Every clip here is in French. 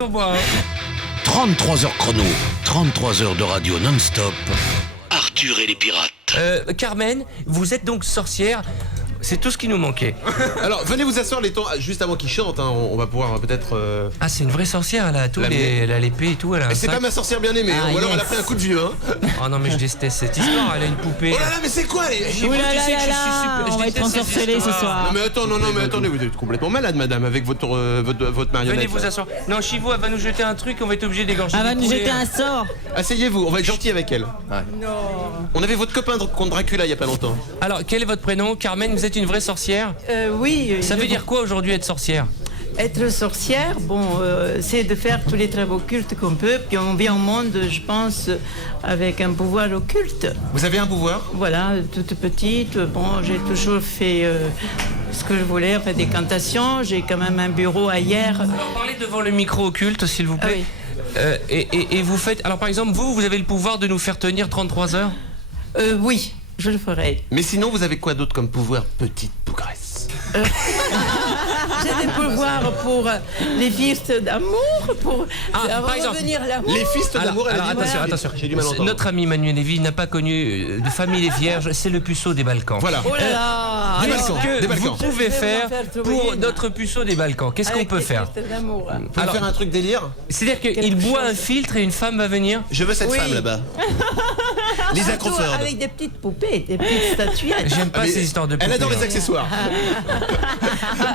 Moi, 33 heures chrono, 33 heures de radio non-stop. Arthur et les pirates. Carmen, vous êtes donc sorcière. C'est tout ce qui nous manquait. Alors, venez vous asseoir les temps, juste avant qu'il chante, hein, on va pouvoir peut-être... Ah, c'est une vraie sorcière, elle a tout, elle a l'épée et tout. Elle a un C'est sac. pas ma sorcière bien aimée, ou alors elle a pris un coup de vieux. Hein. Oh non, mais je déteste cette histoire, elle a une poupée. Oh là là, mais c'est quoi les... Tu sais que je suis super... on va être ensorcelés ce soir. Non mais attends, non mais attendez, vous êtes complètement malade madame avec votre marionnette. Venez vous asseoir. Non, Chivou, elle va nous jeter un truc, on va être obligé d'égorger. Elle va du nous poulet. jeter un sort. Asseyez-vous, on va être gentil avec elle. Non. On avait votre copain contre Dracula il y a pas longtemps. Alors, quel est votre prénom? Carmen, vous êtes une vraie sorcière? Oui. Ça veut dire quoi aujourd'hui être sorcière? Être sorcière, c'est de faire tous les travaux occultes qu'on peut. Puis on vient au monde, je pense, avec un pouvoir occulte. Vous avez un pouvoir? Voilà, toute petite. J'ai toujours fait ce que je voulais, enfin des cantations. J'ai quand même un bureau ailleurs. Alors, parlez devant le micro occulte, s'il vous plaît. Et vous faites... Alors, par exemple, vous avez le pouvoir de nous faire tenir 33 heures? Oui, je le ferai. Mais sinon vous avez quoi d'autre comme pouvoir, petite pougresse? J'ai des pouvoirs pour les fistes d'amour, pour par exemple, revenir l'amour. Les fistes d'amour, elle a dit, attention. J'ai du mal à entendre. Notre ami Manuel Lévy n'a pas connu de famille vierge, c'est le puceau des Balkans. Voilà. Oh là là. Des Alors, Balkans, Que des vous Balkans. pouvez Je vais faire m'en faire pour trouver une. notre puceau des Balkans? Qu'est-ce qu'on avec peut les faire? fistes d'amour. Vous pouvez Alors- faire un truc délire? C'est-à-dire qu'il boit un filtre et une femme va venir? Je veux cette Oui. femme là-bas. Lisa Surtout Crawford. avec des petites poupées, des petites statuettes. J'aime pas Mais ces histoires de poupées. Elle adore les hein. accessoires.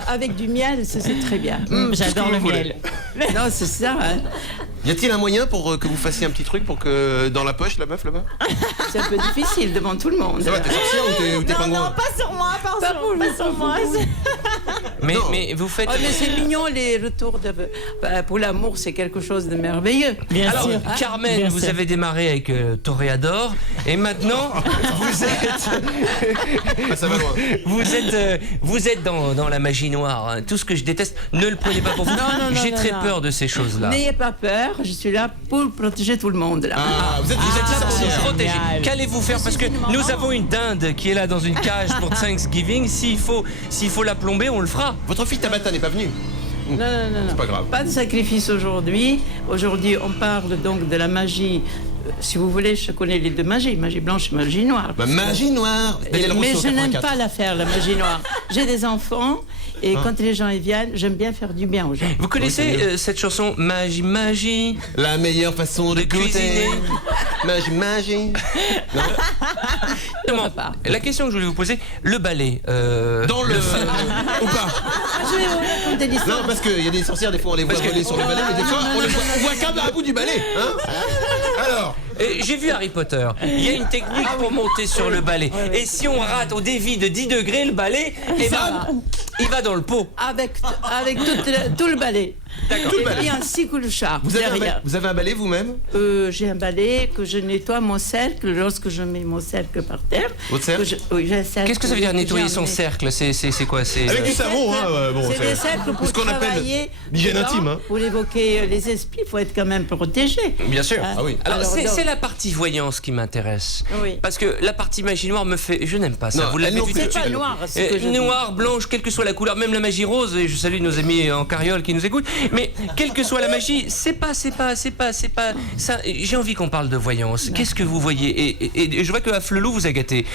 Avec du miel, c'est très bien. J'adore le vous miel. Non, c'est ça. Hein. Y a-t-il un moyen pour que vous fassiez un petit truc pour que dans la poche la meuf là-bas? C'est un peu difficile devant tout le monde. Ça va, t'es sorcière ou t'es pingouin? pas sur moi, Pas pour moi. Mais vous faites... Oh, mais c'est mignon les retours de. Pour l'amour, c'est quelque chose de merveilleux. Bien Alors, sûr. Carmen, Bien vous sûr. avez démarré avec Toréador et maintenant vous êtes Ah, ça va loin. vous êtes dans la magie noire. Hein. Tout ce que je déteste, ne le prenez pas pour vous. Non, J'ai non, très non. peur de ces choses-là. N'ayez pas peur, je suis là pour protéger tout le monde. Là. Ah, vous êtes Là pour sorcière. nous protéger. Génial. Qu'allez-vous faire? Parce que nous avons une dinde qui est là dans une cage pour Thanksgiving. S'il faut la plomber, on le fera. Votre fille Tabata n'est pas venue. Non. C'est pas grave. Pas de sacrifice aujourd'hui. Aujourd'hui, on parle donc de la magie. Si vous voulez, je connais les deux magies, magie blanche et magie noire. Bah, magie noire. Daniel Mais Rousseau, je n'aime 84. pas la faire, la magie noire. J'ai des enfants et quand les gens y viennent, j'aime bien faire du bien aux gens. Vous connaissez cette chanson Magie? La meilleure façon de cuisiner. goûter. Magie. Non. Justement, pas. la question que je voulais vous poser, le ballet. Dans le. Ou pas. Je vais vous raconter l'histoire. Non, parce qu'il y a des sorcières, des fois on les voit voler sur le balai, mais des fois on voit qu'un bout du balai. Hein. Alors. J'ai vu Harry Potter. Il y a une technique pour monter sur le balai. Et si on rate au dévi de 10 degrés le balai, il va dans le pot. Avec tout le balai. D'accord. Tout le balai. Et ainsi que le char. Vous avez un balai vous-même? J'ai un balai que je nettoie mon cercle lorsque je mets mon cercle par terre. Votre cercle? Oui, j'ai un cercle. Qu'est-ce que ça veut dire nettoyer son cercle? C'est quoi? C'est Avec du savon, hein. Bon, C'est des cercles pour ce qu'on appelle travailler l'hygiène dedans, intime. Hein. Pour évoquer les esprits, il faut être quand même protégé. Bien sûr. Hein. Ah oui. Alors, Alors, donc- c'est la partie voyance qui m'intéresse. Oui. Parce que la partie magie noire me fait... Je n'aime pas ça. Non, Vous elle l'avez non vu plus. tout de C'est pas suite. noir, ce que je dis. Noir, blanche, quelle que soit la couleur, même la magie rose, et je salue nos amis en carriole qui nous écoutent, mais quelle que soit la magie, c'est pas ça. J'ai envie qu'on parle de voyance. Qu'est-ce que vous voyez? Et je vois que Afflelou vous a gâté.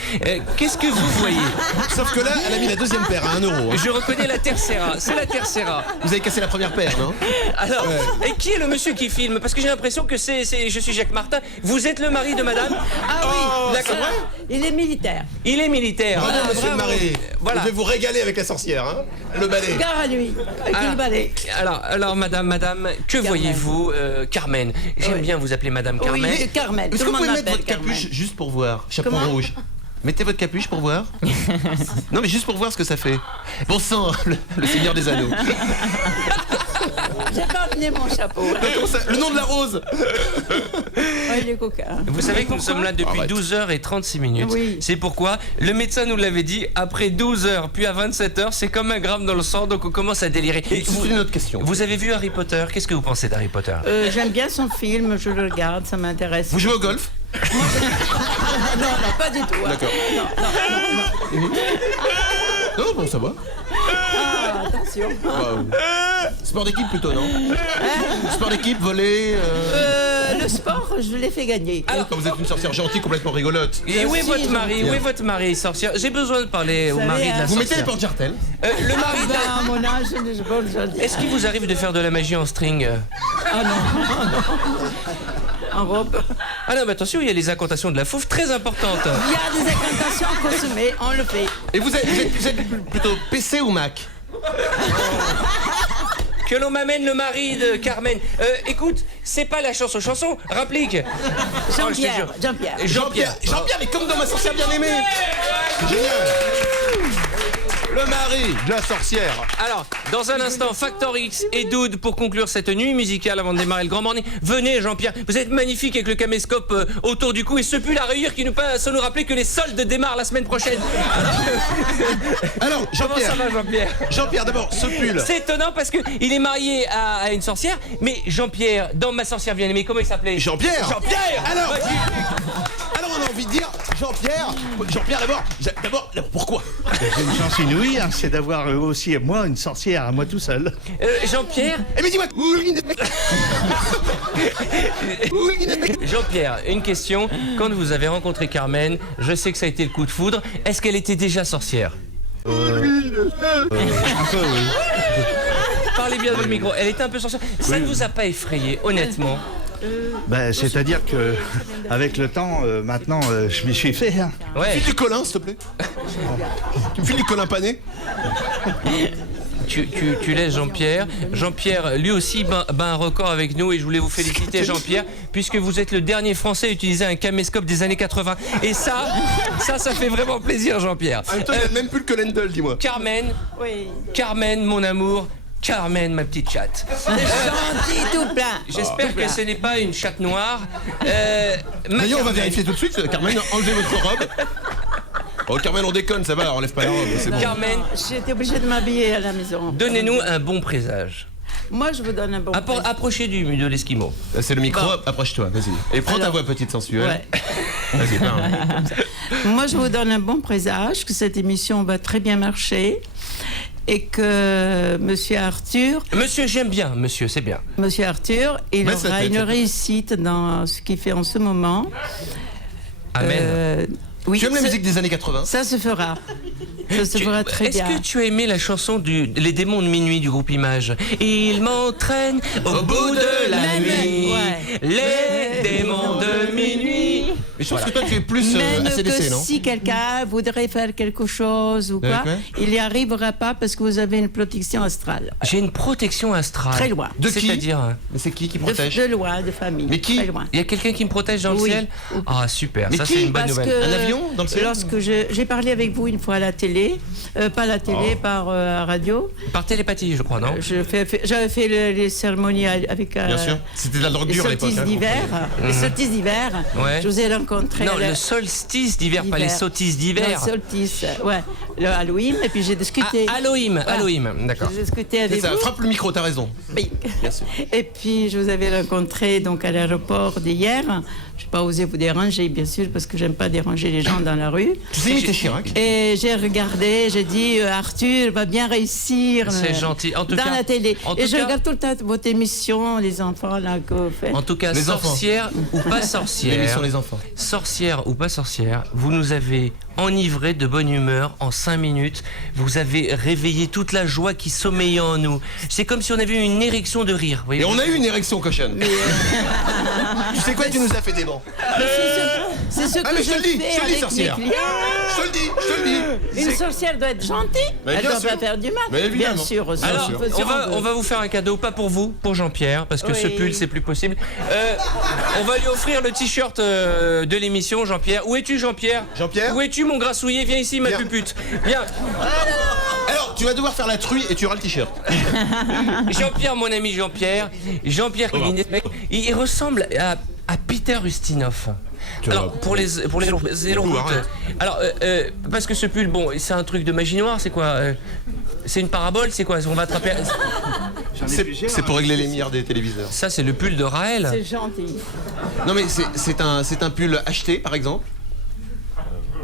Qu'est-ce que vous voyez? Sauf que là, elle a mis la deuxième paire à 1 euro. Hein. Je reconnais la tercera, c'est la tercera. Vous avez cassé la première paire, non? Alors, et qui est le monsieur qui filme? Parce que j'ai l'impression que je suis Jacques Martin. Vous êtes le mari de madame? Ah oui, d'accord. il est militaire. Il est militaire. Bravo, monsieur le mari. Voilà. Je vais vous régaler avec la sorcière, hein. Le balai. Gare à lui, avec Ah. le balai. Alors, madame, que voyez-vous, Carmen? J'aime Oui. bien vous appeler madame Carmen. Oui, Carmen. Est-ce Tout que le vous monde pouvez mettre m'appelle votre capuche Carmen. juste pour voir? Chapeau Comment rouge. Mettez votre capuche pour voir. Non, mais juste pour voir ce que ça fait. Bon sang, le Seigneur des Anneaux. J'ai pas amené mon chapeau. Hein. Comment ça- le nom de la rose. Ouais, il est coquin. Vous savez que nous sommes là depuis Arrête. 12h36 minutes. Oui. C'est pourquoi le médecin nous l'avait dit, après 12h puis à 27h, c'est comme un gramme dans le sang, donc on commence à délirer. Et C'est une autre question. vous avez vu Harry Potter? Qu'est-ce que vous pensez d'Harry Potter? J'aime bien son film, je le regarde, ça m'intéresse. Vous jouez au golf? Non, pas du tout. Hein. D'accord. Non, bon, ça va. Ah, attention. Waouh. Sport d'équipe plutôt, non? Sport d'équipe, volley. Le sport, je l'ai fait gagner. Alors, quand vous êtes une sorcière gentille, complètement rigolote. Et où est Si, votre mari? Jean-Pierre. Où est votre mari, sorcière? J'ai besoin de parler au savez, mari de la hein, Vous mettez les sorcière. porte-jartelles. Le mari de la... À mon âge, je bon, je... Est-ce qu'il vous arrive de faire de la magie en string? Ah non. En robe. Ah non, mais attention, il y a les incantations de la fouf très importantes. Il y a des incantations consommées, on le fait. Et vous êtes plutôt PC ou Mac? Que l'on m'amène le mari de Carmen. Écoute, c'est pas la chanson, rapplique. Jean-Pierre, Oh, je te jure. Jean-Pierre. Jean-Pierre, mais comme dans ma sorcière bien-aimée. Génial. Le mari de la sorcière. Alors, dans un instant, Factor X et Dude pour conclure cette nuit musicale avant de démarrer le Grand Morning. Venez, Jean-Pierre, vous êtes magnifique avec le caméscope autour du cou et ce pull à rayures qui nous passe à nous rappeler que les soldes démarrent la semaine prochaine. Alors, Comment Jean-Pierre. ça va, Jean-Pierre? Jean-Pierre, d'abord, ce pull. C'est étonnant parce qu'il est marié à une sorcière, mais Jean-Pierre, dans ma sorcière bien-aimée, comment il s'appelait? Jean-Pierre. Jean-Pierre. Alors, Vas-y. alors, on a envie de dire, Jean-Pierre, d'abord, pourquoi? J'ai une chance inouïe, hein, c'est d'avoir aussi, moi, une sorcière à moi tout seul. Jean-Pierre, Eh mais dis-moi. Jean-Pierre, une question. Quand vous avez rencontré Carmen, je sais que ça a été le coup de foudre. Est-ce qu'elle était déjà sorcière? Un peu, oui. Parlez bien dans le micro. Elle était un peu sorcière. Ça ne vous a pas effrayé, honnêtement? Ben, c'est-à-dire que avec le temps, maintenant, je m'y suis fait. Hein. Ouais. File du colin, s'il te plaît. Tu me files du colin pané? Tu laisses Jean-Pierre. Jean-Pierre, lui aussi, bat un record avec nous et je voulais vous féliciter, Jean-Pierre, puisque vous êtes le dernier Français à utiliser un caméscope des années 80. Et ça fait vraiment plaisir, Jean-Pierre. En même temps, il a le même pull que Lendl, dis-moi. Carmen, Oui. Carmen, mon amour. Carmen, ma petite chatte. Gentil tout plein. J'espère que ce n'est pas une chatte noire. D'ailleurs, on va vérifier tout de suite. Carmen, enlevez votre robe. Oh, Carmen, on déconne, ça va, enlève pas la robe, c'est bon. Carmen, J'étais obligée de m'habiller à la maison. donnez-nous un bon présage. Moi, je vous donne un bon présage. Approchez de l'Esquimau. C'est le micro, Bon. approche-toi, vas-y. Et prends ta Alors. voix petite sensuelle. Ouais. Vas-y, parle. Moi, je vous donne un bon présage, que cette émission va très bien marcher et que Monsieur Arthur, Monsieur, j'aime bien, monsieur, c'est bien. il Mais ça aura t'aide, une ça t'aide. réussite dans ce qu'il fait en ce moment. Amen. Oui, Tu aimes la ça- musique des années 80? Ça se fera. Ça se fera très Est-ce bien. que tu as aimé la chanson Les démons de minuit du groupe Image? Ils m'entraînent au bout de la Même, nuit, ouais. les démons de minuit. Mais je pense que toi, tu es plus Même ACDC, que non? si quelqu'un voudrait faire quelque chose ou quoi, Ouais. il n'y arrivera pas parce que vous avez une protection astrale. J'ai une protection astrale. Très loin. De qui? C'est-à-dire, Mais c'est qui De protège? loin, de famille. Mais qui? Très loin. il y a quelqu'un qui me protège dans le Oui. ciel? Ah, super, Mais ça qui? c'est une bonne Parce nouvelle. que Un avion dans le ciel? lorsque j'ai parlé avec vous une fois à la télé, pas à la télé, par radio, Par télépathie, je crois, non? j'avais fait les cérémonies avec Bien sûr. C'était de la drogue les dure à l'époque. solstices hein. d'hiver. Les solstices d'hiver, Ouais. je vous ai rencontré. Non, à la- le solstice d'hiver, pas les d'hiver. sottises Non, d'hiver. le solstice, ouais. Le Halloween, et puis j'ai discuté. Ah, Halloween, Voilà. Halloween, d'accord. J'ai discuté C'est avec ça, vous. frappe le micro, t'as raison. Oui. Bien sûr. Et puis je vous avais rencontré donc à l'aéroport d'hier. Je n'ai pas osé vous déranger, bien sûr, parce que j'aime pas déranger les gens dans la rue. Tu sais imiter Chirac? Et j'ai regardé, j'ai dit Arthur va bien réussir. C'est gentil. En tout dans cas- la télé. en Et tout je cas- regarde tout le temps votre émission, les enfants là que vous faites. En tout cas, Les enfants. sorcière ou pas L'émission sorcière, Les Enfants. sorcière ou pas sorcière, vous nous avez enivrés de bonne humeur en 5 minutes. Vous avez réveillé toute la joie qui sommeillait en nous. C'est comme si on avait eu une érection de rire. Vous voyez. Et on a eu une érection cochonne. Tu sais quoi, tu nous as fait des bons. C'est ce que Ah, mais je te le dis, fais je te le dis, avec mes sorcière. clients. Je te le dis, je te le dis. Une sorcière doit être gentille. Mais Elle bien doit sûr. pas faire du mal. Mais évidemment. Bien sûr. aussi. Alors, On peut dire, on va vous faire un cadeau, pas pour vous, pour Jean-Pierre, parce que ce Oui. pull, c'est plus possible. On va lui offrir le t-shirt de l'émission, Jean-Pierre. Où es-tu, Jean-Pierre? Jean-Pierre? Où es-tu, mon grassouillet? Viens ici, ma Viens. pupute. Viens. Alors, tu vas devoir faire la truie et tu auras le t-shirt. Jean-Pierre, mon ami Jean-Pierre. Jean-Pierre, il ressemble à Peter Ustinov. Alors, pour les routes. Alors, parce que ce pull, bon, c'est un truc de magie noire, c'est quoi? C'est une parabole, c'est quoi? On va attraper. C'est pour régler les milliards des téléviseurs. Ça, c'est le pull de Raël. C'est gentil. Non mais c'est un pull acheté par exemple.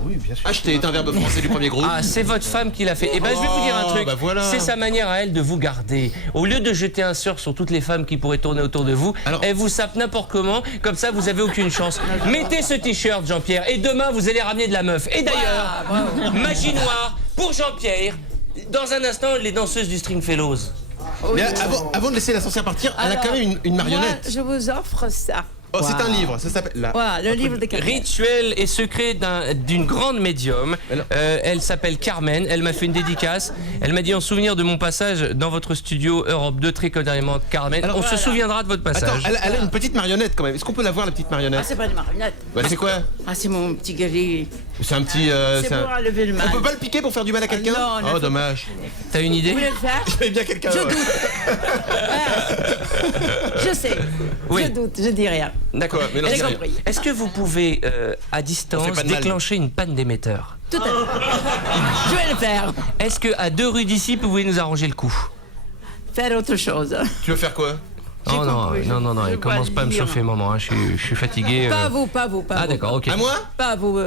Oui, bien sûr. Acheter est un verbe français du premier groupe. Ah, c'est votre femme qui l'a fait. Eh ben, je vais vous dire un truc. bah voilà. C'est sa manière à elle de vous garder. Au lieu de jeter un sort sur toutes les femmes qui pourraient tourner autour de vous, Alors- elle vous sape n'importe comment. Comme ça, vous avez aucune chance. Mettez ce t-shirt, Jean-Pierre, et demain, vous allez ramener de la meuf. Et d'ailleurs, magie noire pour Jean-Pierre. Dans un instant, les danseuses du Stringfellows. Mais avant de laisser la sorcière partir, elle a quand même une marionnette. Moi, je vous offre ça. Oh, c'est un livre, ça s'appelle... Là. Voilà, le livre de Carmen. Rituel et secret d'une grande médium. Elle s'appelle Carmen. Elle m'a fait une dédicace. Elle m'a dit en souvenir de mon passage dans votre studio Europe 2, très cordialement, Carmen. Alors, on se souviendra de votre Attends, passage. elle a une petite marionnette quand même. Est-ce qu'on peut la voir, la petite Ah, marionnette? c'est pas une marionnette. Bah, c'est quoi? Ah, c'est mon petit guerrier. C'est un petit... C'est pour enlever le mal. On peut pas le piquer pour faire du mal à quelqu'un? non, on Oh, a- dommage. T'as une idée? Vous voulez le faire? J'avais bien quelqu'un. Je ouais. doute. Je sais. Oui. Je doute, je dis rien. D'accord. Mais non, Elle c'est est rien. compris. Est-ce que vous pouvez, à On distance, fait pas de mal. déclencher une panne d'émetteur? Tout à fait. Je vais le faire. Est-ce que à 2 rues d'ici, vous pouvez nous arranger le coup? Faire autre chose. Tu veux faire quoi? J'ai Oh non, compris, non, non, non, je il vois commence pas à me lire. chauffer, maman. Hein. Je suis fatigué. Pas vous, pas vous, pas Ah vous. d'accord, ok. À moi? Pas vous.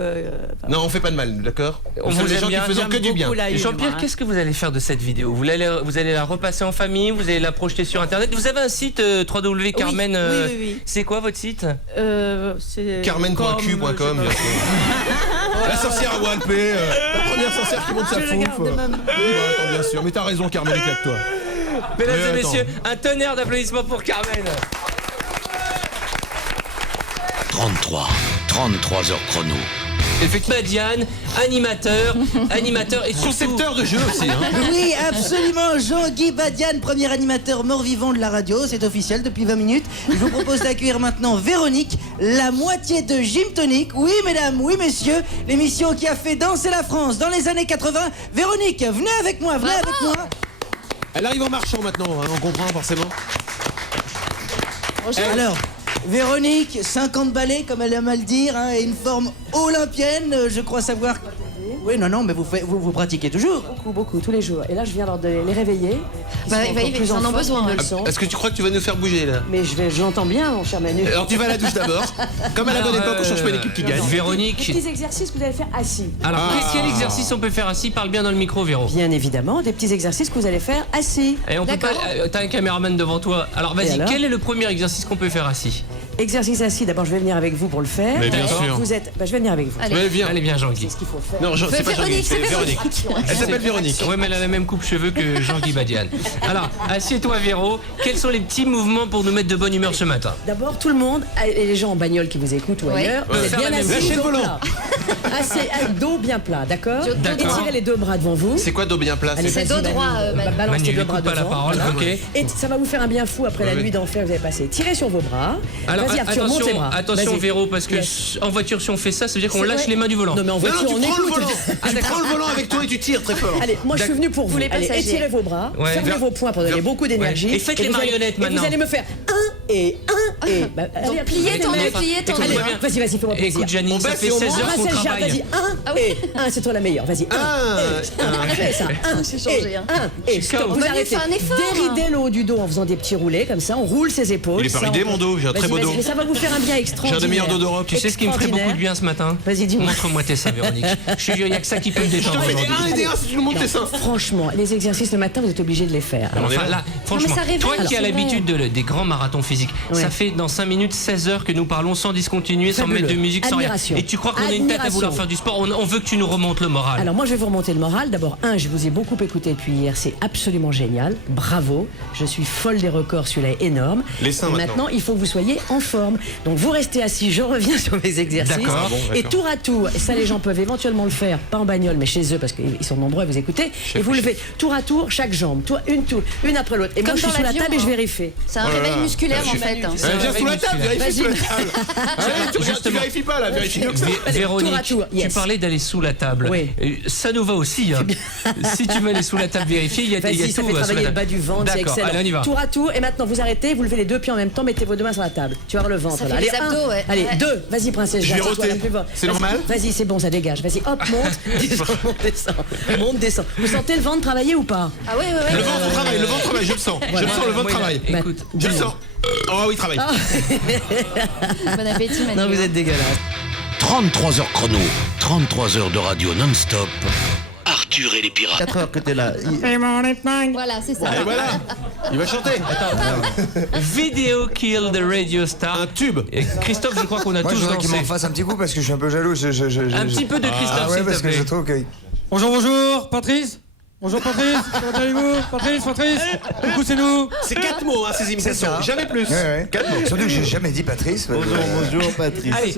Non, on fait pas de mal, d'accord? On sommes vous des aime gens qui bien, faisons que du bien. Jean-Pierre, qu'est-ce que vous allez faire de cette vidéo? Vous allez la repasser en famille, vous allez la projeter sur Internet. Vous avez un site www.carmen. oui. C'est quoi votre site? C'est Carmen.q.com, bien sûr. La sorcière à Walpé, la première sorcière qui monte sa Je regarde fouf. même. Attends, bien sûr, mais t'as raison, Carmen, éclate-toi. Mesdames Mais et attends. messieurs, un tonnerre d'applaudissements pour Carmen. 33 heures chrono. Effectivement, Diane, animateur et surtout... Concepteur de jeu aussi, hein. Oui, absolument. Jean-Guy Badiane, premier animateur mort-vivant de la radio. C'est officiel depuis 20 minutes. Je vous propose d'accueillir maintenant Véronique, la moitié de Gym Tonic. Oui, mesdames, oui, messieurs. L'émission qui a fait danser la France dans les années 80. Véronique, venez avec moi, venez avec moi. Elle arrive en marchant maintenant, hein, on comprend forcément. Alors, Véronique, 50 balais, comme elle aime à le dire, hein, et une forme olympienne. Je crois savoir... Oui, non, mais vous pratiquez toujours. Beaucoup, tous les jours. Et là, je viens de les réveiller. Ils sont encore plus ils en ont forme besoin. qu'ils ne le sont. Est-ce que tu crois que tu vas nous faire bouger là? Mais je l'entends bien, mon cher Manu. Alors tu vas à la douche d'abord. Comme à la bonne époque, on change pas l'équipe qui gagne. Des Véronique, petits exercices que vous allez faire assis. alors quel exercice on peut faire assis? Parle bien dans le micro, Véro. Bien évidemment, des petits exercices que vous allez faire assis. Et on peut pas. D'accord. T'as un caméraman devant toi. Alors Et vas-y, alors quel est le premier exercice qu'on peut faire assis? Exercice assis, d'abord je vais venir avec vous pour le faire. Mais bien D'accord. sûr. Vous êtes. Je vais venir avec vous. Allez. Mais viens. Allez bien, Jean-Guy. C'est ce qu'il faut faire. Non, c'est pas Jean-Guy, c'est Véronique. Elle s'appelle Véronique. Ouais, mais elle a la même coupe-cheveux que Jean-Guy Badiane. Alors, assieds-toi, Véro. Quels sont les petits mouvements pour nous mettre de bonne humeur ce matin? D'abord, tout le monde, et les gens en bagnole qui vous écoutent ou Ouais. ailleurs, vous êtes Faire bien la même assis, chose. Lâchez le dos volant. plat. Assis, avec dos bien plat, d'accord? D'accord. Étirez les deux bras devant vous. C'est quoi dos bien plat? Allez, C'est vas-y, dos droit, Manu. Balance Manu, tes deux lui bras coupe pas la devant. parole, voilà. ok. Et ça va vous faire un bien fou après la Oui. nuit d'enfer que vous avez passé. Tirez sur vos bras. Alors, Vas-y, Arthur, monte les bras. attention, Vas-y. Véro, parce que Yes. en voiture, si on fait ça, ça veut dire qu'on C'est lâche vrai. les mains du volant. Non, mais en Non, voiture, non, tu on prends le écoute. volant. Tu prends le volant avec toi et tu tires très fort. Allez, moi je suis venu pour vous. les Allez, passagers. étirez vos bras, Ouais. fermez vos poings pour donner beaucoup d'énergie. Ouais. Et faites les vous allez- marionnettes et maintenant. vous allez me faire un et. Bah, allez, pliez ton nez, allez, pliez ton allez, nez. Vas-y, fais-moi plaisir. Écoute, Janine, On ça baisse fait et on 16 monte. heures qu'on Embrasse Jacques, travaille. vas-y, un, c'est toi la meilleure, vas-y, fais ça, J'ai changé, hein. et stop, vous Manu, arrêtez. fais un effort. Déridez le haut du dos en faisant des petits roulés, comme ça, on roule ses épaules. Il est pas ça, ridé, on- mon dos, j'ai un très Vas-y, beau vas-y, dos. mais ça va vous faire un bien extraordinaire. J'ai un des meilleurs dos d'Europe. Tu sais ce qui me ferait beaucoup de bien ce matin? Vas-y, dis-moi. Montre-moi tes seins, Véronique. Je te jure, il n'y a que ça qui peut me détendre Fais des aujourd'hui. 1 et des 1 si tu nous montres tes seins. Franchement, les exercices le matin, vous êtes obligés de les faire. On est Enfin, là. là, franchement, ça réveille, toi qui as c'est l'habitude des grands marathons physiques, Ouais. ça fait dans 5 minutes 16 heures que nous parlons sans discontinuer, sans Fabuleux. mettre de musique, sans rien. Admiration. Et tu crois qu'on a une tête à vouloir Admiration. faire du sport? On veut que tu nous remontes le moral. Alors moi je vais vous remonter le moral. D'abord, je vous ai beaucoup écouté depuis hier, c'est absolument génial. Bravo. Je suis folle des records, celui-là est énorme. Les seins Et maintenant. il faut que vous soyez en forme. Donc vous restez assis, je reviens sur mes exercices. D'accord. Ah bon, Et d'accord. tour à tour, et ça les gens peuvent éventuellement le faire, pas en bagnole, mais chez eux, parce qu'ils sont nombreux à vous écouter. Et vous le faites tour à tour, chaque jambe, une après l'autre. Et moi Comme je suis dans sous la l'avion, table et je hein. vérifie. C'est un réveil musculaire en fait. hein. Viens sous la table, vérifie sous la Vas-y. table. Tu Justement. vérifies pas là, vérifie mieux que ça. Véronique, tour à tour, yes. tu parlais d'aller sous la table. Oui. Ça nous va aussi. Hein. Si tu veux aller sous la table vérifier, il y a Vas-y, ça tout fait sous la travailler le table. bas du ventre, c'est D'accord, excellent. allez, on y va. Tour à tour, et maintenant vous arrêtez, vous levez les deux pieds en même temps, mettez vos deux mains sur la table. Tu vas voir le ventre Ça là. fait des Allez, abdos, ouais. Allez, Ouais. 2, vas-y princesse, Je vais assieds-toi roter. la plus forte. C'est Vas-y, normal Vas-y, c'est bon, ça dégage. Vas-y, hop, monte, descend. Monte, descend. Vous sentez le ventre travailler ou pas? Ah ouais, ouais, Le ouais. ventre travaille, je le sens. Je le sens, le ventre travaille. Écoute, Je le sens. Oh oui, il travaille. Bon appétit, Manu. Non, vous êtes dégueulasse. 33 heures chrono, 33 heures de radio non-stop. Arthur et les pirates. 4 heures que t'es là. Voilà, c'est ça. Et voilà, il va chanter. Video Kill the Radio Star. Un tube. Et Christophe, je crois qu'on a Moi, je tous voudrais qu'il m'en dansé. fasse un petit coup parce que je suis un peu jaloux. Un petit peu de Christophe, Ah ouais, s'il parce te que plaît. je trouve que. Bonjour, bonjour, Patrice. Bonjour Patrice, comment allez-vous? Patrice, coucou, c'est nous. C'est 4 mots, hein, ces imitations. ça. Jamais plus. Ouais, ouais. 4 mots. Surtout que j'ai jamais dit Patrice. Bonjour Patrice. Allez,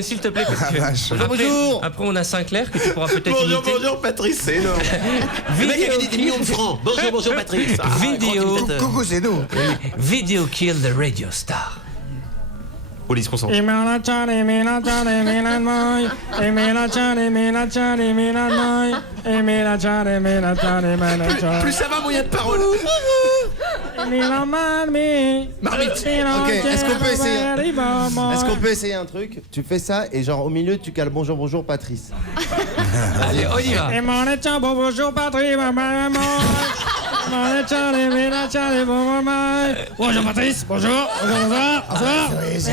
s'il te plaît, parce que vache. après on a Sinclair que tu pourras peut-être Bonjour, imiter. bonjour Patrice, c'est énorme. Le mec a gagné des millions de francs. Bonjour Patrice. Ah, Vidéo. grand imitateur. Coucou, c'est nous. Video Kill the Radio Star. Police, concentre. Plus ça va, moyen de parole. Marmite. Ok, est-ce qu'on peut essayer un truc? Tu fais ça et genre au milieu tu cales bonjour Patrice. Allez, on y va. Bonjour Patrice, bonjour Patrice, bonjour.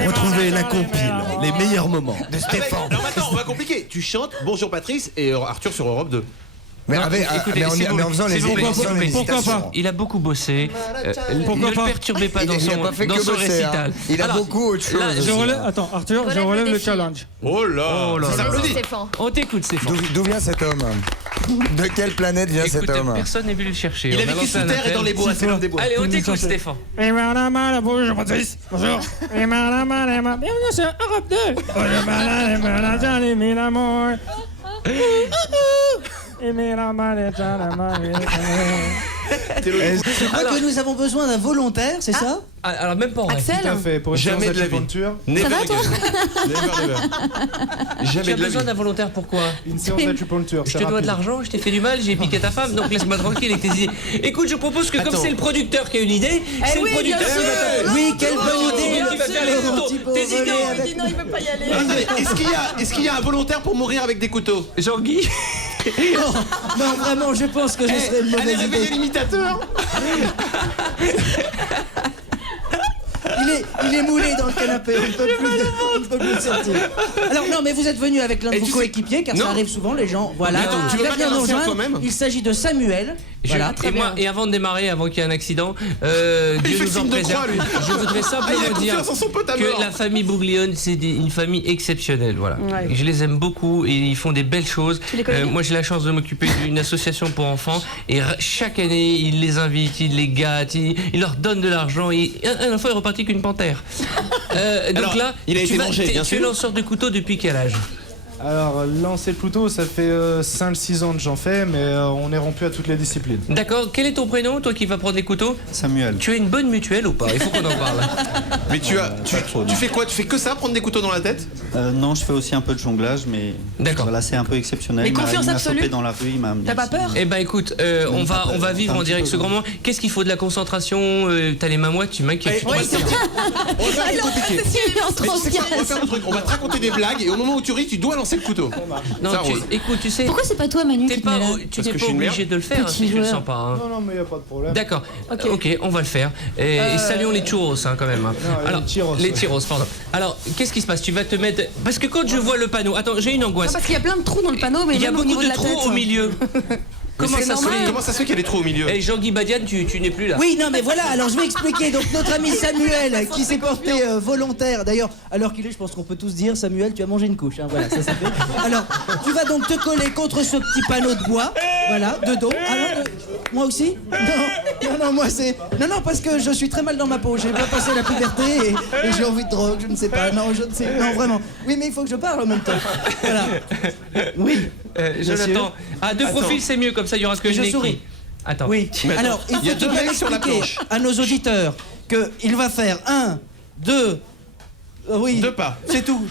Retrouvez la compile, les meilleurs moments de Stéphane. Non, maintenant, on va compliquer. Tu chantes Bonjour Patrice et Arthur sur Europe 2. Mais, Non, écoutez, s'il vous en faisant plaît, les s'il vous plaît, imitations, s'il vous plaît. Pourquoi pas? Il a beaucoup bossé. Pourquoi Ne pas? le perturbez pas Il dans a son, pas fait dans que son bosser, récital. hein. Il a Alors, beaucoup autre chose. là, Je relève, attends, Arthur, je Relève relève le le défi. challenge. Oh là, Oh là ça là. s'applaudit. Stéphane. On t'écoute, Stéphane. D'où vient cet homme? De quelle planète vient cet Écoute, homme? personne n'est venu le chercher. Il a On vécu lancé sous un terre et appel. dans les bois, c'est l'homme des bois. Allez, on t'écoute, Stéphane. Bonjour Patrice, bonjour. Bienvenue sur Europe 2. Je crois que nous avons besoin d'un volontaire, c'est ça? Ah, alors, même pas en rêve. Axel, fait, pour une Jamais séance de la vie. d'acupuncture. Never ça va toi? again. Tu Jamais as de la besoin vie. d'un volontaire, pourquoi? Une séance d'acupuncture. Je te dois de l'argent, je t'ai fait du mal, j'ai piqué ta femme, donc laisse-moi tranquille avec tes idées. Écoute, je propose que comme Attends. c'est le producteur qui a une idée, c'est oui, le producteur bien qui va taper. Oui, quelle bonne idée! Qui va faire les couteaux. Tes idées. Il dit non, il veut pas y aller. Attendez, est-ce qu'il y a un volontaire pour mourir avec des couteaux? Jean-Guy. Non, vraiment, je pense que ce serait une Allez mauvaise réveiller idée. l'imitateur. Il est moulé dans le canapé, on ne peut plus le sortir. Alors non, mais vous êtes venu avec l'un de Et vos tu sais- coéquipiers, car Non. ça arrive souvent, les gens. Voilà. Mais attends, tu veux Il pas va venir nous t'annoncer rejoindre. toi-même? Il s'agit de Samuel. Voilà, très bien. Et avant de démarrer, avant qu'il y ait un accident, Dieu fait nous en signe de préserve. croix, lui. Je voudrais Ah, il simplement a dire confiance en son pote à mort. que la famille Bouglione, c'est une famille exceptionnelle. Voilà. Ouais. Je les aime beaucoup et ils font des belles choses. les connais bien Moi, j'ai la chance de m'occuper d'une association pour enfants et chaque année, ils les invitent, ils les gâtent, ils leur donnent de l'argent. Un enfant est reparti qu'une panthère. Donc Alors, là, il a été mangé, bien tu es sûr. lanceur de couteau depuis quel âge? Alors, lancer le couteau, ça fait 5-6 ans que j'en fais, mais on est rompu à toutes les disciplines. D'accord. Quel est ton prénom, toi qui vas prendre les couteaux? Samuel. Tu as une bonne mutuelle ou pas? Il faut qu'on en parle. Mais tu fais quoi? Tu fais que ça, prendre des couteaux dans la tête? Non, je fais aussi un peu de jonglage, mais D'accord. voilà, c'est un peu exceptionnel. Mais Il m'a- confiance il m'a absolue. chopé dans la rue, il m'a amené T'as pas ici. peur? Eh ben écoute, on va vivre en direct ce grand moment. Qu'est-ce qu'il faut? De la concentration? T'as les mains moites, tu m'inquiètes. On va faire un compliqué. Mais tu sais quoi, on va faire un truc. On va te raconter des blagues et au moment où tu ris, tu dois lancer le couteau. Non, Ça, Rose. écoute, tu sais, Pourquoi c'est pas toi, Manu, t'es qui te pas, met là? tu Parce n'es que je pas suis une obligé de le faire Petit si tu le joueur. sens pas. hein. Non, mais il n'y a pas de problème. D'accord. Ok, on va le faire. Et saluons les churros hein, quand même. hein. Alors, les churros, les churros, pardon. Alors, qu'est-ce qui se passe? Tu vas te mettre. Parce que quand je vois le panneau, attends, j'ai une Non, angoisse. parce qu'il y a plein de trous dans le panneau, mais Il y a même au beaucoup niveau de la trous tête. au milieu. Comment c'est ça se normal. fait? Comment ça se fait qu'il y a des trous au milieu? Eh, Jean-Guy Badiane, tu n'es plus là. Oui, non, mais voilà, alors je vais expliquer. Donc, notre ami Samuel, qui s'est porté volontaire, d'ailleurs, alors qu'il est, je pense qu'on peut tous dire, Samuel, tu as mangé une couche. Hein, voilà, ça fait. Alors, tu vas donc te coller contre ce petit panneau de bois, voilà, de dos. Alors, moi aussi? Non, moi c'est. Non, parce que je suis très mal dans ma peau. J'ai pas passé la puberté et j'ai envie de drogue, je ne sais pas. Non, je ne sais. Non, vraiment. Oui, mais il faut que je parle en même temps. Voilà. Oui. Jonathan. Ah, deux profils, c'est mieux, comme ça, il y aura que Je une souris. équipe. Attends. Oui. Alors, il y a faut deux bien mecs sur la expliquer planche. à nos auditeurs qu'il va faire 1, 2. Oui. 2 pas. C'est tout.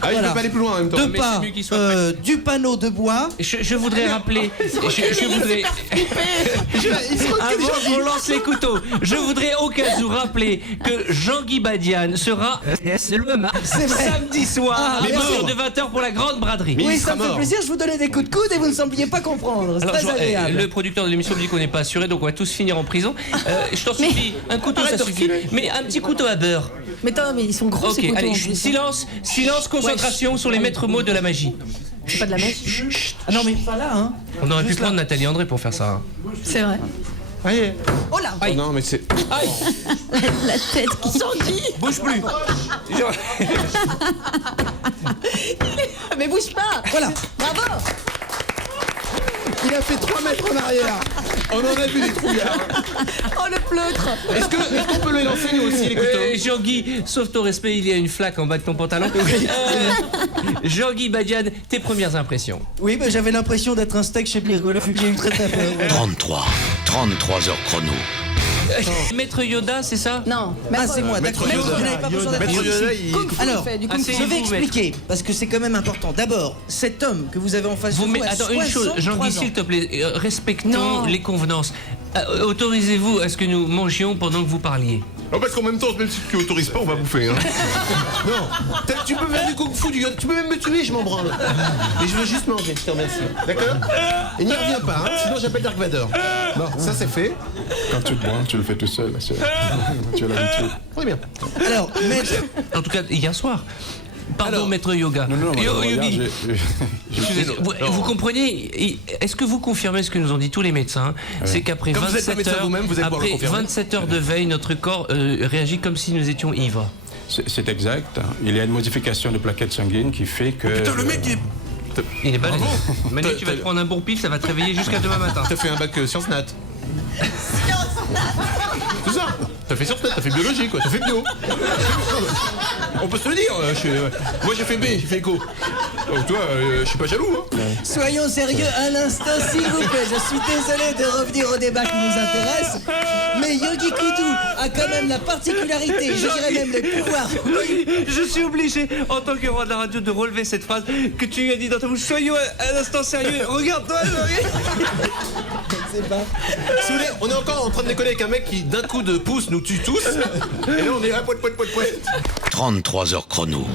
Ah, il Voilà. peut pas aller plus loin en même temps. 2 mais pas c'est mieux qu'il soit prêt. du panneau de bois. Je voudrais rappeler. Je voudrais. Avant qu'on lance les couteaux, je voudrais au cas où rappeler que Jean-Guy Badiane sera samedi soir à partir de 20h pour la grande braderie. Mais Oui, il ça sera me fait mort. plaisir. Je vous donnais des coups de coude et vous ne sembliez pas comprendre. C'est Alors, très agréable. le producteur de l'émission dit qu'on n'est pas assuré, donc on va tous finir en prison. Je t'en supplie, un couteau ça suffit, mais un petit couteau à beurre. Mais attends, mais ils sont gros ces Ok, couteaux. allez, en plus. silence, concentration sur les maîtres mots de la magie. C'est pas de la mèche. Ah non, mais pas là, hein. On aurait pu prendre Nathalie André pour faire ça. C'est vrai. Allez. Oh là. Oh non, mais c'est. Aïe. La tête qui s'enguille. Bouge plus. Mais bouge pas. Voilà. Bravo. Il a fait 3 mètres en arrière. On en a vu des trouillards. Oh le pleutre. Est-ce qu'on peut le lancer nous aussi les couteaux Jean-Guy, sauf ton respect, il y a une flaque en bas de ton pantalon. Jean-Guy Badian, tes premières impressions. Oui, bah, j'avais l'impression d'être un steak chez Birgolo, j'ai eu très peur. 33 heures chrono. Maître Yoda, c'est ça? Non. Ah, c'est moi, d'accord. Maître Yoda. Vous n'avez pas besoin Maître Yoda, il... Alors, c'est je vais vous, expliquer, parce que c'est quand même important. D'abord, cet homme que vous avez en face de vous a Attends, une chose, 63 Jean-Guy, ans. s'il te plaît, respectons Non. les convenances. Autorisez-vous à ce que nous mangions pendant que vous parliez. Non, parce qu'en même temps, même si tu n'autorises pas, on va bouffer. Hein. Non, tu peux faire du kung-fu, tu peux même me tuer, je m'en branle. Mais je veux juste manger, je te remercie. D'accord? Et n'y reviens pas, hein, sinon j'appelle Dark Vador. Bon, ça c'est fait. Quand tu te branles, tu le fais tout seul. Tu as l'habitude. Très bien. Alors, maître, En tout cas, hier soir. Pardon, Maître Yoga. Non, Yogi. Excusez-nous. Vous comprenez, est-ce que vous confirmez ce que nous ont dit tous les médecins? C'est qu'après Comme vous êtes pas 27 médecin heures, vous-même, vous allez pouvoir le après confirmer. 27 heures de veille, notre corps réagit comme si nous étions ivres. C'est exact. Il y a une modification de plaquettes sanguines qui fait que... Putain, le mec Il est balèze. Manu, tu vas te prendre un bon pif, ça va te réveiller jusqu'à demain matin. T'as fait un bac sciences nat. C'est ça. T'as fait sciences nat, t'as fait biologie quoi, t'as fait bio. On peut se le dire. Moi j'ai fait B, j'ai fait éco. Donc toi, je suis pas jaloux. Hein. soyons sérieux un instant, s'il vous plaît. Je suis désolé de revenir au débat qui nous intéresse, mais Yogi Koudou a quand même la particularité, je dirais même le pouvoir. Je suis obligé, en tant que roi de la radio, de relever cette phrase que tu as dit dans ta bouche. Soyons un instant sérieux. Regarde-toi, C'est pas. Si vous voulez, on est encore en train de déconner avec un mec qui d'un coup de pouce nous tue tous. Et là on est là, poète. 33 heures chrono.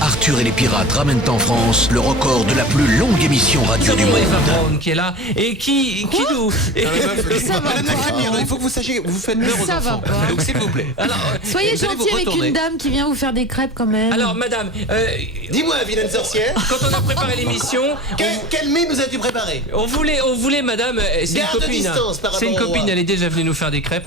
Arthur et les pirates ramènent en France le record de la plus longue émission radio du monde. Eva Braun qui est là et qui nous... Madame la Crémière, il faut que vous sachiez, vous faites peur aux Ça va enfants. pas. Donc s'il vous plaît. Alors, Soyez vous allez vous gentil avec retourner. une dame qui vient vous faire des crêpes quand même. alors madame, Dis-moi, vilaine sorcière, quand on a préparé l'émission, quel mets nous as-tu préparé? on voulait madame, c'est une Garde copine. distance par C'est une rapport au copine, roi. elle est déjà venue nous faire des crêpes.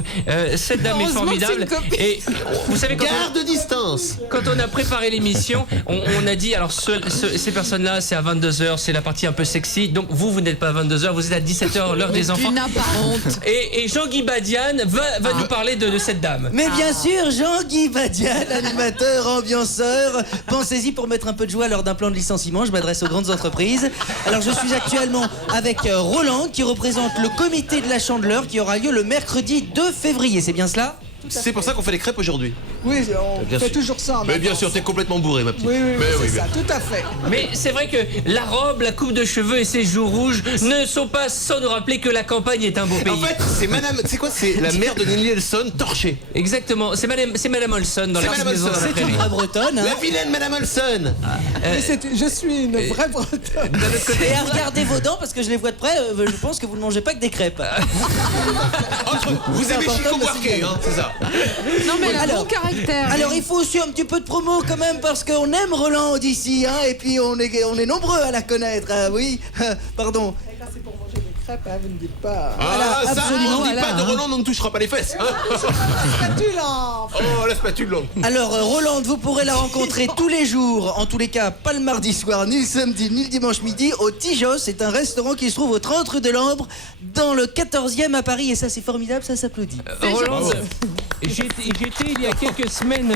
Cette dame est Heureusement que c'est formidable. une copine. Et vous savez Garde distance. quand on a préparé l'émission, on a dit alors ces personnes-là, c'est à 22h, c'est la partie un peu sexy. Donc vous n'êtes pas à 22h, vous êtes à 17h, l'heure des enfants. Tu n'as pas honte. Et Jean-Guy Badian va nous parler de cette dame. Mais bien sûr, Jean-Guy Badian, animateur, ambianceur. Pensez-y pour mettre un peu de joie lors d'un plan de licenciement. Je m'adresse aux grandes entreprises. Alors, je suis actuellement avec Roland, qui représente le comité de la Chandeleur, qui aura lieu le mercredi 2 février. C'est bien cela? C'est pour ça qu'on fait les crêpes aujourd'hui. Oui, on Bien fait sûr. toujours ça. Mais bien sûr, t'es complètement bourré, ma petite. Oui, Mais oui, c'est ça, bien. tout à fait. Mais c'est vrai que la robe, la coupe de cheveux et ses joues rouges ne sont pas sans nous rappeler que la campagne est un beau pays. En fait, c'est madame, c'est quoi? C'est la mère de Nelly Elson torchée. Exactement, c'est madame Olson dans C'est la Madame maison Olson. dans la C'est une prairie. vraie bretonne. Hein. La vilaine madame Olson. Je suis une vraie bretonne. D'un autre côté, Et à regarder vos dents, parce que je les vois de près, je pense que vous ne mangez pas que des crêpes. Vous C'est aimez important Chico de le Buarque, signaler. hein, c'est ça. Non mais elle a Alors- bon caractère. Alors il faut aussi un petit peu de promo quand même parce qu'on aime Roland d'ici, hein, et puis on est nombreux à la connaître, hein, oui. Pardon. Quand c'est pour manger des crêpes, hein, vous ne dites pas. Ah, ça, absolument. on dit pas de Roland, on ne touchera pas les fesses. Hein. Oh, la spatule longue. Alors Roland, vous pourrez la rencontrer tous les jours, en tous les cas pas le mardi soir, ni le samedi, ni le dimanche midi, au Tijos. C'est un restaurant qui se trouve au 30 rue de l'Ambre, dans le 14e à Paris, et ça c'est formidable, ça s'applaudit. Roland, j'étais il y a quelques semaines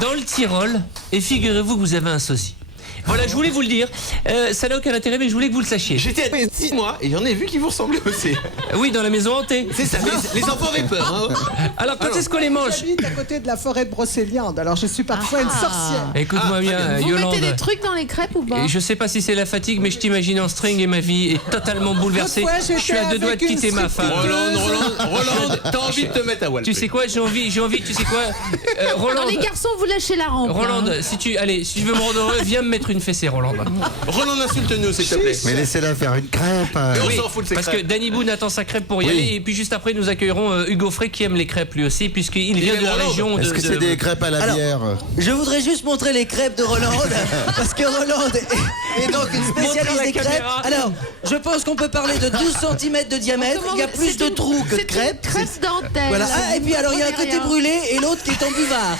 dans le Tyrol et figurez-vous que vous avez un sosie. Voilà, je voulais vous le dire. Ça n'a aucun intérêt, mais je voulais que vous le sachiez. J'étais à 6 mois et j'en ai vu qui vous ressemblaient aussi. Oui, dans la maison hantée. C'est ça, les enfants avaient peur. Hein. Alors, quand est-ce qu'on les mange? J'habite à côté de la forêt de Brocéliande, alors je suis parfois une sorcière. Écoute-moi bien, Vous Yolande. mettez des trucs dans les crêpes ou pas? Et je sais pas si c'est la fatigue, mais je t'imagine en string et ma vie est totalement bouleversée. L'autre fois, Je suis à deux j'étais doigts de avec quitter une ma femme. Roland, t'as envie de te mettre à Wall. Tu sais quoi, j'ai envie, tu sais quoi, Roland. Non, les garçons, vous lâchez la rampe. Roland, hein. si tu veux me rendre heureux, viens me mettre mettre une fessée, Roland. Roland, insulte-nous, s'il te plaît. Mais laissez-la faire une crêpe. Mais on Oui, s'en fout de ces parce crêpes. que Danny Boone attend sa crêpe pour y Oui. aller. Et puis juste après, nous accueillerons Hugo Frey qui aime les crêpes lui aussi, puisqu'il vient de la Roland. région de. Est-ce que c'est des crêpes à la Alors, bière? Je voudrais juste montrer les crêpes de Roland, parce que Roland est donc une spécialiste Montre à la des crêpes. caméra. Alors, je pense qu'on peut parler de 12 cm de diamètre. Il y a plus de trous que de crêpes. Crêpe dentelle. Voilà. Ah, et puis alors, il y a un côté brûlé et l'autre qui est en buvard.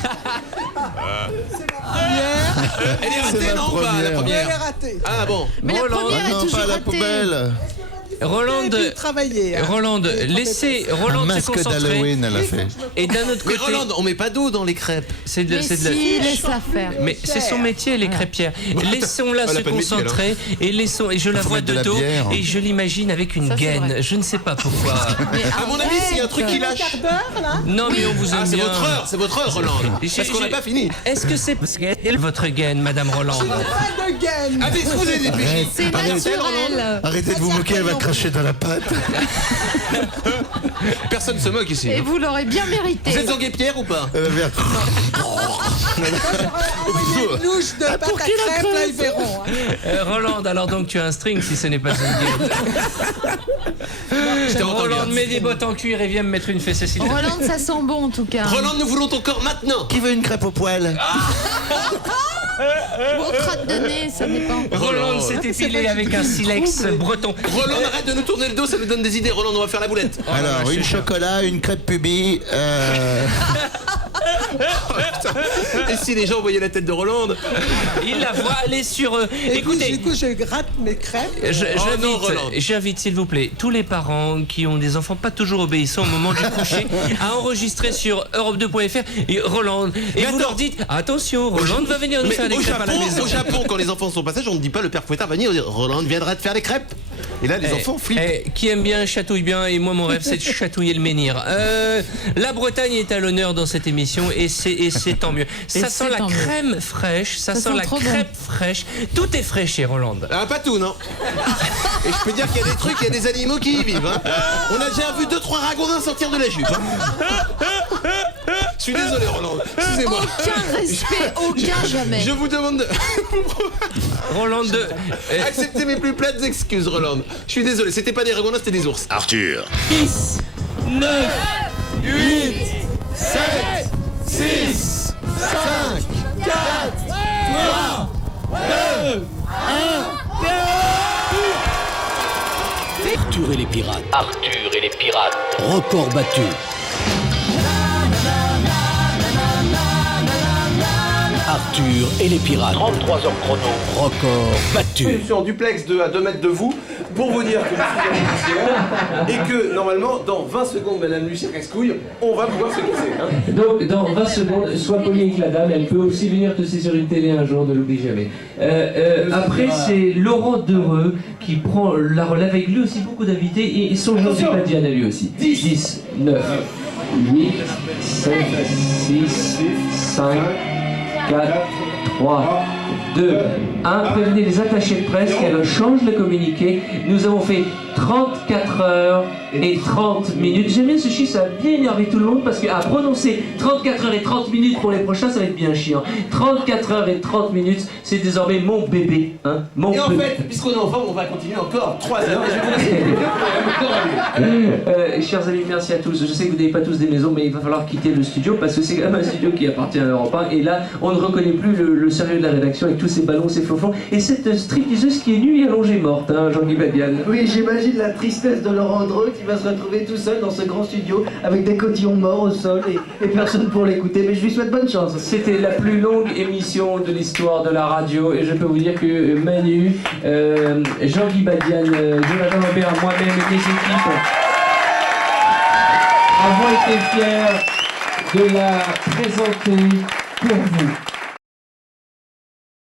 Elle est ratée, C'est ma non, ou pas, la première. Elle première est ratée. Ah bon. Mais la Roland, première est Non, toujours pas à la ratée. poubelle. Roland, Et puis travailler. hein. Roland, laissez Un Roland se masque concentrer. d'Halloween, elle a fait. Et d'un autre Mais côté, Roland, on met pas d'eau dans les crêpes. c'est de, Mais c'est de la- si, laisse-la faire. Mais c'est son métier, les crêpières. Laissons-la Elle a se pas de métier, concentrer et laissons. Et je la Faut vois mettre de de la dos bière. et je l'imagine avec une Ça, c'est gaine. vrai. Je ne sais pas pourquoi. Mais À mon avis, s'il y a un truc qui lâche. Quart d'heure, là. Non, mais on vous aime Ah, c'est bien. votre heure, Roland. Parce qu'on n'a pas fini. Est-ce que c'est votre gaine, Madame Roland? Pas de gaine. Ah, mais est-ce que vous avez des péchés? c'est naturel. Arrêtez de vous moquer, elle va cracher dans la pâte. Personne se moque ici. Et vous l'aurez bien mérité. Vous êtes en guépière ou pas? Elle va faire- Une louche de pâte à crêpes, là, ils verront. hein. Roland, alors donc tu as un string si ce n'est pas une gaine. Je t'ai entendu. Roland, mets des bottes en cuir et viens me mettre une fessée s'il te plaît. Roland, ça sent bon en tout cas. Roland, nous voulons ton corps maintenant. Qui veut une crêpe au poil? Bon, crotte de nez, ça dépend. Roland s'est épilé avec un silex breton. Roland, arrête de nous tourner le dos, ça nous donne des idées. Roland, on va faire la boulette. Alors, une chocolat, une crêpe pubis. Et si les gens voyaient la tête de Roland? Il la voit aller sur. Écoutez. Du coup, je gratte mes crêpes. non, Roland. J'invite, s'il vous plaît, tous les parents qui ont des enfants pas toujours obéissants au moment du coucher à enregistrer sur europe2.fr et Roland. Et vous leur dites attention, Roland va venir nous Mais faire des au crêpes à la maison. Japon, quand les enfants sont passés, on ne dit pas le père Fouettard va venir, on dit Roland viendra te faire des crêpes. Et là, les enfants flippent. Qui aime bien chatouille bien, et moi mon rêve c'est de chatouiller le menhir. La Bretagne est à l'honneur dans cette émission et c'est tant mieux. Ça sent la crème fraîche, ça sent la crêpe fraîche. Tout est frais chez Roland. Ah, pas tout, non. Et je peux dire qu'il y a des trucs, il y a des animaux qui y vivent. Hein. On a déjà vu 2-3 ragondins sortir de la jupe. Hein. Je suis désolé, Roland. Excusez-moi. Aucun respect, aucun jamais. Je vous demande de... Roland Acceptez mes plus plates excuses, Roland. Je suis désolé, c'était pas des ragondins, c'était des ours. Arthur. 10, 9, 8, 7, 6, 5, 4, 3, 2, 1, Arthur et les pirates. Arthur et les pirates. Record battu. Arthur et les pirates. 33 heures chrono. Record battu. Je suis en duplex à 2 mètres de vous pour vous dire que je suis en émission et que normalement, dans 20 secondes, Madame Lucie Cascouille, on va pouvoir se casser. Hein. Donc, dans 20 secondes, sois poli avec la dame, elle peut aussi venir te saisir une télé un jour, ne l'oublie jamais. Après, c'est Laurent Dereux qui prend la relève avec lui aussi beaucoup d'invités et son Jean-Luc Badiane à lui aussi. 10, 9, 8, 7, 6, 5, 4, 3, 2, 1. Prévenez les attachés de presse qu'elle change le communiqué. Nous avons fait 34 heures et 30 minutes. J'aime bien ce chiffre, ça a bien énervé tout le monde parce qu'à prononcer 34 heures et 30 minutes pour les prochains, ça va être bien chiant. 34 heures et 30 minutes, c'est désormais mon bébé. Hein, mon Et en bébé. fait, puisqu'on est en forme, on va continuer encore 3 heures. Et je vais vous laisser. Chers amis, merci à tous. Je sais que vous n'avez pas tous des maisons, mais il va falloir quitter le studio parce que c'est quand même un studio qui appartient à Europe 1. Et là, on ne reconnaît plus le sérieux de la rédaction avec tous ces ballons, ces flonflons. Et cette stripteaseuse qui est nue et allongée morte, hein, Jean-Guy Badiane. Oui, j'imagine la tristesse de Laurent Dreux qui va se retrouver tout seul dans ce grand studio avec des cotillons morts au sol et personne pour l'écouter. Mais je lui souhaite bonne chance. C'était la plus longue émission de l'histoire de la radio et je peux vous dire que Manu, Jean-Guy Badiane, Jonathan Robert, moi-même et mes équipes avons été fiers de la présenter pour vous.